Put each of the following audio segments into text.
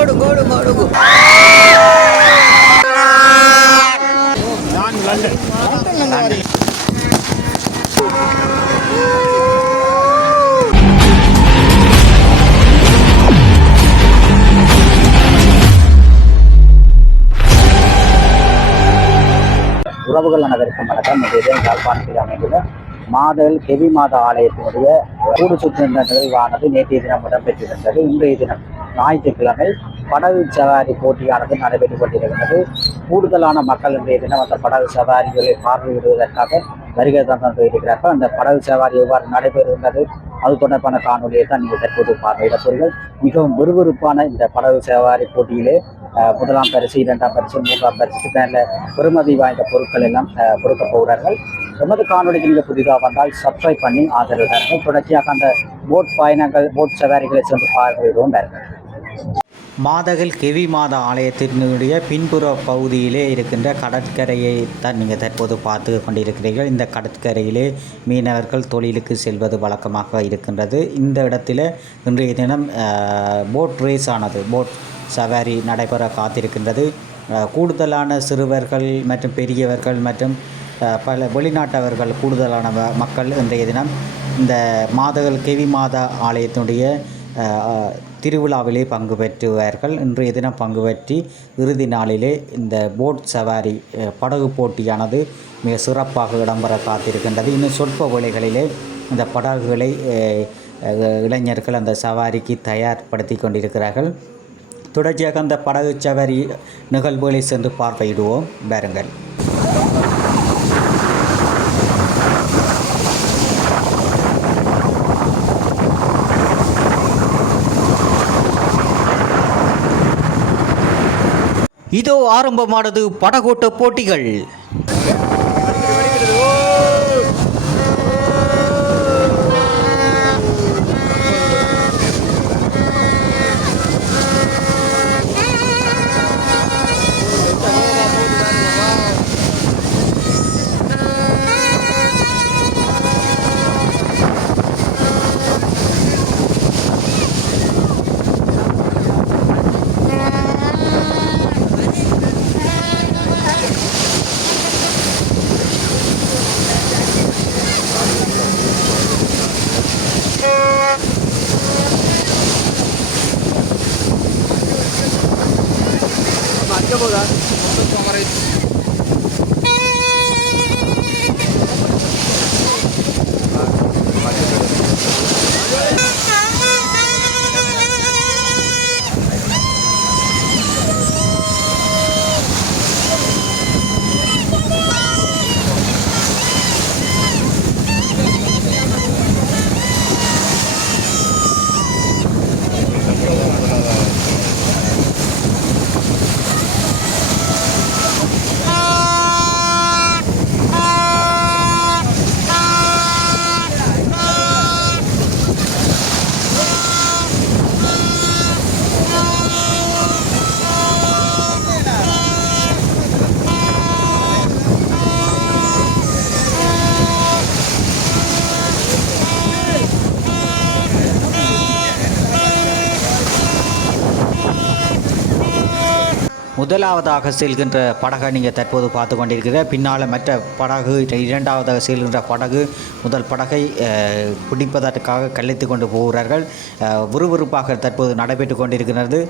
ஓடுங்க ஓடுங்க ஓடுங்க. உறவுகள் அனைவருக்கும் வணக்கம். இது யாழ்ப்பாணத்தில் அமைந்துள்ள மாதல் கெவி மாத ஆலயத்தினுடைய கூடு சுற்று நிகழ்வானது நேற்றைய தினம் இடம்பெற்றிருந்தது. இன்றைய தினம் ஞாயிற்றுக்கிழமை படகு சவாரி போட்டியானது நடைபெற்றுக் கொண்டிருக்கிறது. கூடுதலான மக்கள் இன்றைய தினம் அந்த படகு சவாரிகளை பார்வையிடுவதற்காக வருகை தந்து இருக்கிறார்கள். அந்த படகு சவாரி எவ்வாறு நடைபெறுகின்றது அது தொடர்பான காணொலியை தான் நீங்கள் தற்போது பார்வையிடப்பீர்கள். மிகவும் விறுவிறுப்பான இந்த படகு சவாரி போட்டியிலே முதலாம் பரிசு, இரண்டாம் பரிசு, மூன்றாம் பரிசு நல்ல பெறுமதி வாய்ந்த பொருட்கள் எல்லாம் கொடுக்க போகிறார்கள். எமது காணொலிக்கு நீங்கள் புதிதாக வந்தால் சப்ஸ்கிரைப் பண்ணி ஆதரவு தாருங்கள். தொடர்ச்சியாக அந்த போட் பயணங்கள், போட் சவாரிகளை சென்று பார்வையிடுவோம். மாதகள் கெவி மாத ஆலயத்தினுடைய பின்புற பகுதியிலே இருக்கின்ற கடற்கரையை தான் நீங்கள் தற்போது பார்த்து கொண்டிருக்கிறீர்கள். இந்த கடற்கரையிலே மீனவர்கள் தொழிலுக்கு செல்வது வழக்கமாக இருக்கின்றது. இந்த இடத்துல இன்றைய தினம் போட் ரேஸ் ஆனது, போட் சவாரி நடைபெற காத்திருக்கின்றது. கூடுதலான சிறுவர்கள் மற்றும் பெரியவர்கள் மற்றும் பல வெளிநாட்டவர்கள் கூடுதலான மக்கள் இன்றைய தினம் இந்த மாதகள் கெவி மாத ஆலயத்தினுடைய திருவிழாவிலே பங்கு பெற்றுவார்கள். இன்றைய தினம் பங்கு பெற்றி இறுதி நாளிலே இந்த போட் சவாரி படகு போட்டியானது மிக சிறப்பாக இடம்பெற காத்திருக்கின்றது. இன்னும் சொற்ப வேளைகளிலே இந்த படகுகளை இளைஞர்கள் அந்த சவாரிக்கு தயார்படுத்தி கொண்டிருக்கிறார்கள். தொடர்ச்சியாக அந்த படகு சவாரி நிகழ்வுகளை சென்று பார்வையிடுவோம். பாருங்கள். இதோ ஆரம்பமானது படகோட்ட போட்டிகள். முதலாவதாக செல்கின்ற படகை நீங்கள் தற்போது பார்த்து கொண்டிருக்கிற பின்னால் மற்ற படகு, இரண்டாவதாக செல்கின்ற படகு முதல் படகை பிடிப்பதற்காக கலைத்து கொண்டு போகிறார்கள். விறுவிறுப்பாக தற்போது நடைபெற்று கொண்டிருக்கிறது.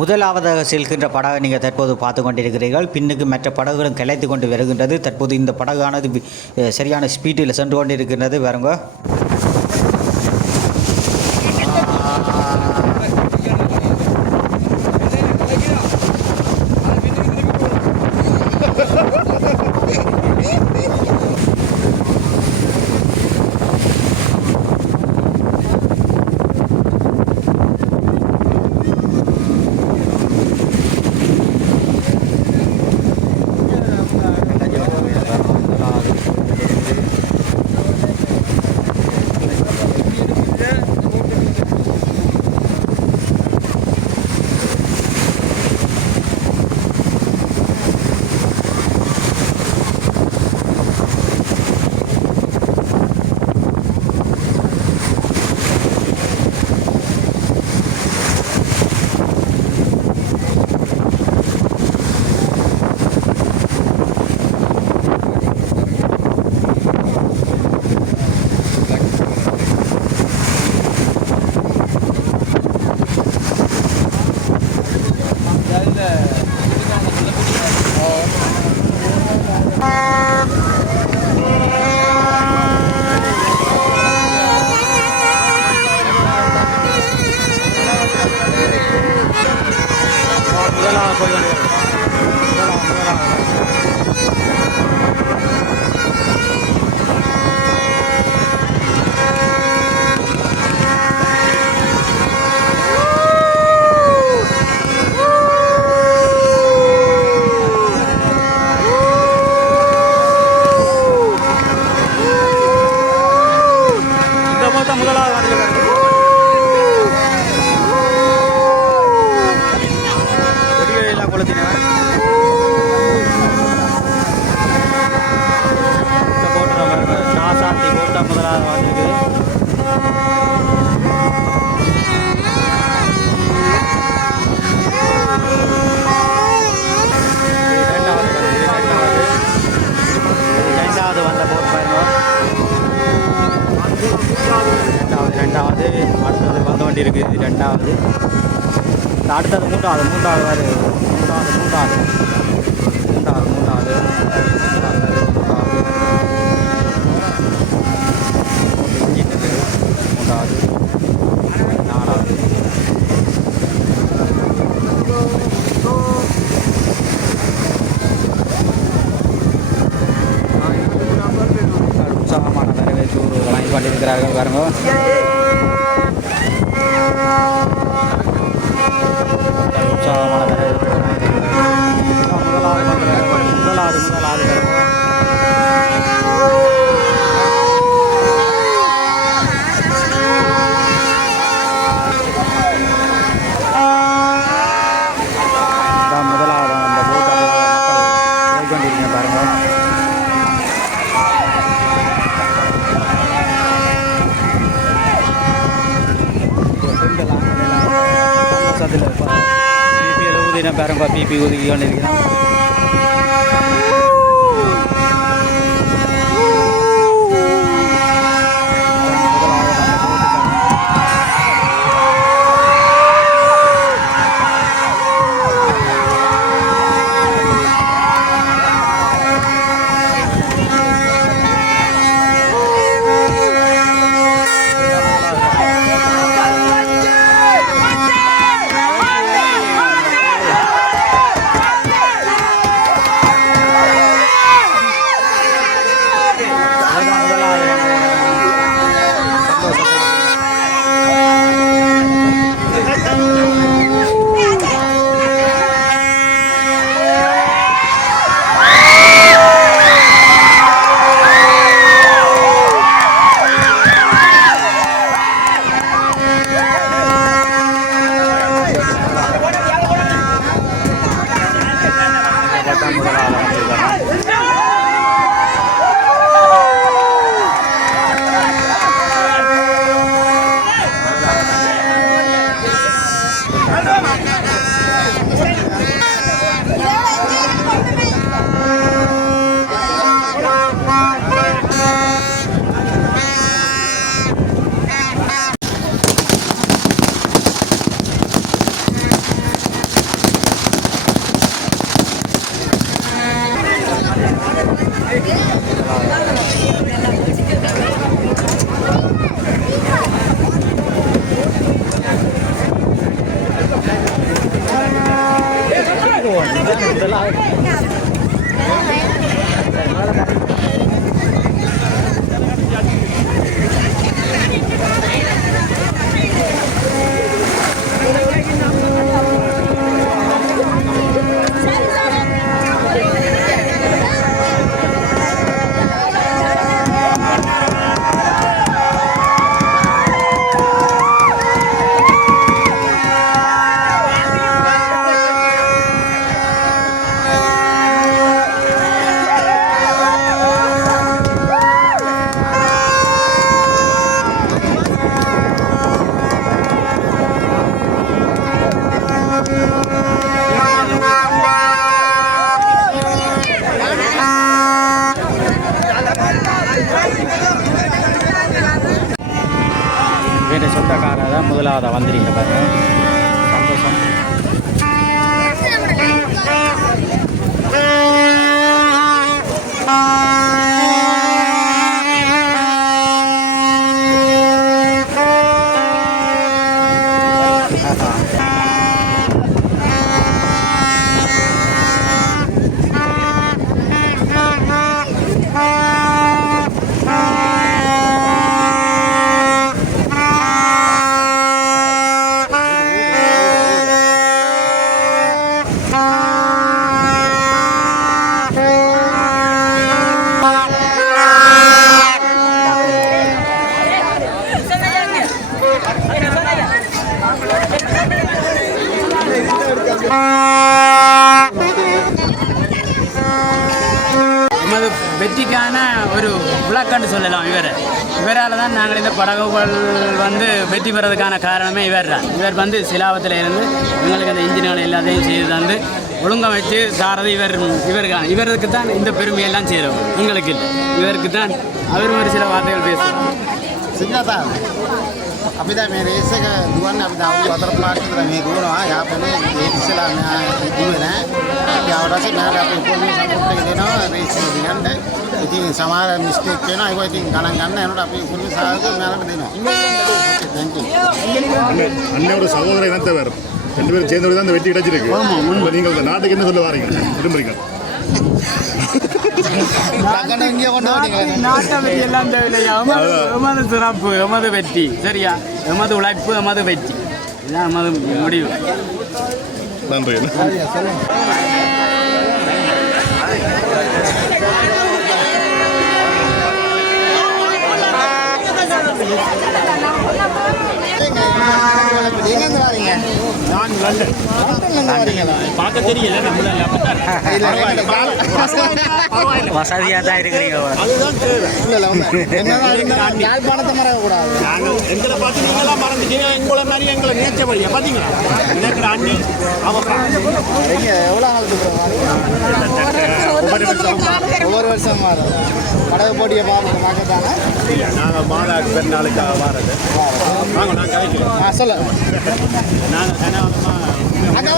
முதலாவதாக செல்கின்ற படகை நீங்கள் தற்போது பார்த்து கொண்டிருக்கிறீர்கள். பின்னுக்கு மற்ற படகுகளும் கிளைத்து கொண்டு வருகின்றது. தற்போது இந்த படகானது சரியான ஸ்பீட்டில் சென்று கொண்டிருக்கின்றது. பாருங்க. முதலாவது வார்டில் கொடியெல்லாம் கொளுத்தினேன் போட்டு சாசாந்தி போட்டா முதலாவது வார்டிலுக்கு ரெண்டாவது அடுத்தது வந்த வண்டி இருக்குது இது ரெண்டாவது அடுத்தது மூன்றாவது வேறு மூன்றாவது நாலாவது உற்சாகமான வரவேற்பு வாங்கி கொண்டிருக்கிறார்கள் பாருங்க உற்சாகமான வரவேற்பு முதலாவது அந்த போட்டை மக்கள் கொண்டிருக்கேன் பாருங்க சந்தில் பிபியில் ஊதினா பாருங்க பிபி ஊதிக்கி கொண்டிருக்கிறோம் முதலாவது வந்திருக்கிற பாருங்க சந்தோஷம் ஒரு விளக்கன்னு சொல்லலாம். இவரால் தான் நாங்கள் இந்த படகுகள் வந்து வெற்றி பெறதுக்கான காரணமே இவர் தான். இவர் வந்து சிலாவத்தில் இருந்து எங்களுக்கு அந்த இன்ஜின்கள் எல்லாத்தையும் செய்து தந்து ஒழுங்காக வச்சு சாரது இவருக்கு தான் இந்த பெருமையெல்லாம் செய்கிறோம். எங்களுக்கு இல்லை, இவருக்கு தான். அவரும் ஒரு சில வார்த்தைகள் பேசுகிறோம். Singatan. අපි දැන් මේ රේස් එක දුවන්නේ අපි දැන් වතුර ප්ලාට් එකට මේ දුවනවා. යාපනේ ඉස්සලා දුවේ නෑ. යාවරසේ මම අපි පොලිස් සපෝට් එක දෙනවා රේස් එක දිනන්න. ඉතින් සමහර මිස්ටේක් වෙනවා. ඒක ඉතින් ගණන් ගන්න යනකොට අපි පොලිස් සහායක මෙයාලට දෙනවා. Thank you. அண்ணனோட சகோதர இனத்தவர் 2 பேரும் சேர்ந்தோடு தான் இந்த வெற்றி கிடைச்சிருக்கு. நீங்கள் இந்த நாட்டுக்கு என்ன சொல்ல வாரீங்க விரும்புறீங்க? நாட்டை பற்றி எல்லாம் தேவையில்லையா? எமது சிறப்பு, எமது வெற்றி, சரியா? எமது உழைப்பு, எமது வெற்றி, இதுதான் எமது முடிவு. நன்றி. நான் லண்டன் வரீங்களா? பார்க்க தெரியல வசதியாக தான் இருக்கிறீங்க. அதுதான் தேவை. என்னதான் யாழ்ப்பாணத்தை மறக்கக்கூடாது. நாங்கள் எங்களை பார்த்து நீங்களாம் மறந்துட்டீங்க. எங்களை மாதிரி எங்களை நேச்ச வழியா பார்த்தீங்களா? எனக்கு அண்ணி எவ்வளோ நாள் ஒவ்வொரு வருஷம் மாறும். படகு போட்டியை பார்க்கத்தானே நாங்கள் மாதா பெருநாளுக்காக வாரது. வாங்க நான் கலைக்கிறோம். சொல்லுங்க. நாங்கள்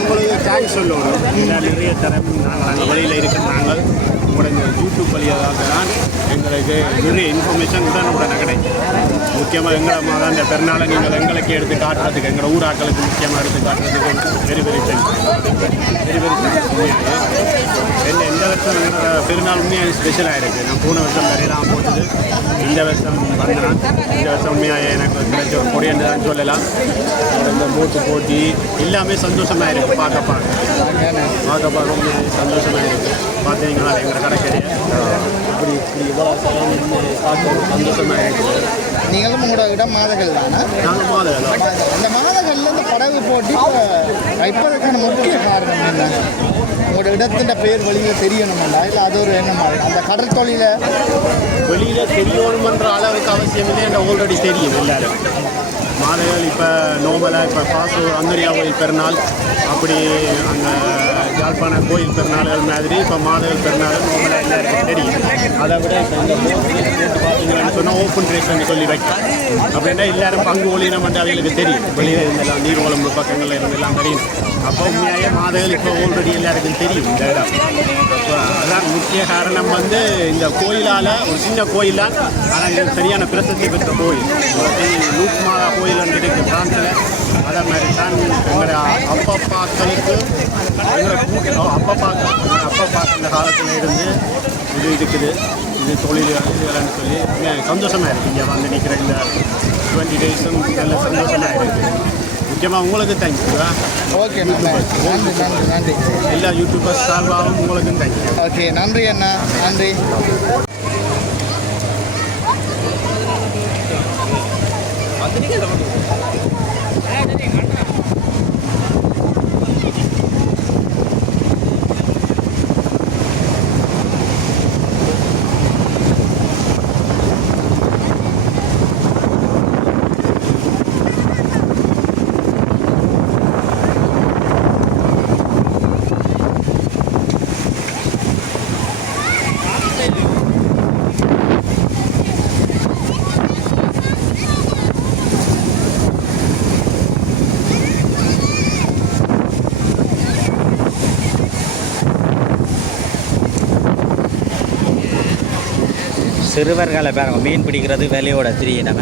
உங்களுக்கு தேங்க்ஸ் சொல்லணும். நிறைய தரம் நாங்கள் அங்கே வழியில் இருக்கிற நாங்கள் உங்களோட இந்த யூடியூப் வழியாக தான் எங்களுக்கு நிறைய இன்ஃபர்மேஷன் உடனுடனே கிடைக்கும். முக்கியமாக எங்களை மாதம் இந்த பெருநாளை நீங்கள் எங்களுக்கு எடுத்து காட்டுறதுக்கு, எங்களோட ஊராக்களுக்கு முக்கியமாக எடுத்து காட்டுறதுக்கு வெரி வெரி எந்த வருஷம் பெருநாள் உண்மையாக ஸ்பெஷலாக இருக்குது. நான் போன வருஷம் நிறையலாம் போட்டது, இந்த வருஷம் வந்தேன். இந்த வருஷம் உண்மையாக எனக்கு கிடைச்ச ஒரு கொடியன்று தான் சொல்லலாம். இந்த மூட்டு போட்டி எல்லாமே சந்தோஷமாக இருக்குது. பார்க்க உண்மையாக சந்தோஷமாக இருக்குது. பார்த்தீங்களா எங்களை கடற்கரை இப்படி இவ்வளோ பார்க்க சந்தோஷமாக இருக்குது. நீங்களும் உங்களோட இடம் மாதகள் தானே? நாங்கள் மாதங்கள் அந்த மாதங்களில் இந்த படகு போட்டி வைப்பதற்கான முக்கிய காரணம் என்ன? உங்களோட இடத்தின் பேர் வெளியில் தெரியணும்ல, இல்லை அது ஒரு எண்ணமா? அந்த கடல் தொழிலை வெளியில் தெரியணுமன்ற அளவுக்கு அவசியம் இல்லை. எனக்கு ஆல்ரெடி தெரியும் எல்லாரும். மாதங்கள் இப்போ நோமலாக இப்போ பாசு அந்தரியா கோயில் பெருநாள், அப்படி அந்த யாழ்ப்பாண கோயில் பெருநாள்கள் மாதிரி இப்போ மாதங்கள் பெருநாள் நோமலாக எல்லாருக்கும் தெரியும். அதை விட இப்போ இந்த பார்த்தீங்கன்னு சொன்னால் ஓப்பன் ரேஸ்ன்னு சொல்லி வைக்கும். அப்படின்னா எல்லாரும் பங்கு ஒளினம் வந்து அவங்களுக்கு தெரியும். வெளியில் இருந்தெல்லாம் நீர்வளம்பு பக்கங்களில் இருந்தெல்லாம் தெரியும். அப்போ உண்மையாகவே மாதங்கள் இப்போ ஆல்ரெடி எல்லாருக்கும் தெரியும் இந்த இடம். இப்போ அதான் முக்கிய காரணம் வந்து இந்த கோயிலால், ஒரு சின்ன கோயில் தான், ஆனால் இது சரியான பிரசித்தி பெற்ற கோயில். லூக் மாதா கோயில் வந்து இருக்குது பிரான்ஸில். அதே மாதிரி தான் எங்களோட அப்பப்பாக்களுக்கு அப்பப்பா இந்த காலத்தில் இருந்து இது இருக்குது. இது தொழில் இதுகள்னு சொல்லி சந்தோஷமாக இருக்குது. இங்கே வந்து நிற்கிற இந்த 20 டேஸும் நல்ல சந்தோஷமாக இருக்குது. முக்கியமாக உங்களுக்கு தேங்க்யூ. ஓகே, நன்றி. எல்லா யூடியூபர்ஸ் சார்பாகவும் உங்களுக்கும் தேங்க்யூ. ஓகே, நன்றி அண்ணா, நன்றி. சிறுவர்களை பாருங்க மீன் பிடிக்கிறது வேலையோட 3 நம்ம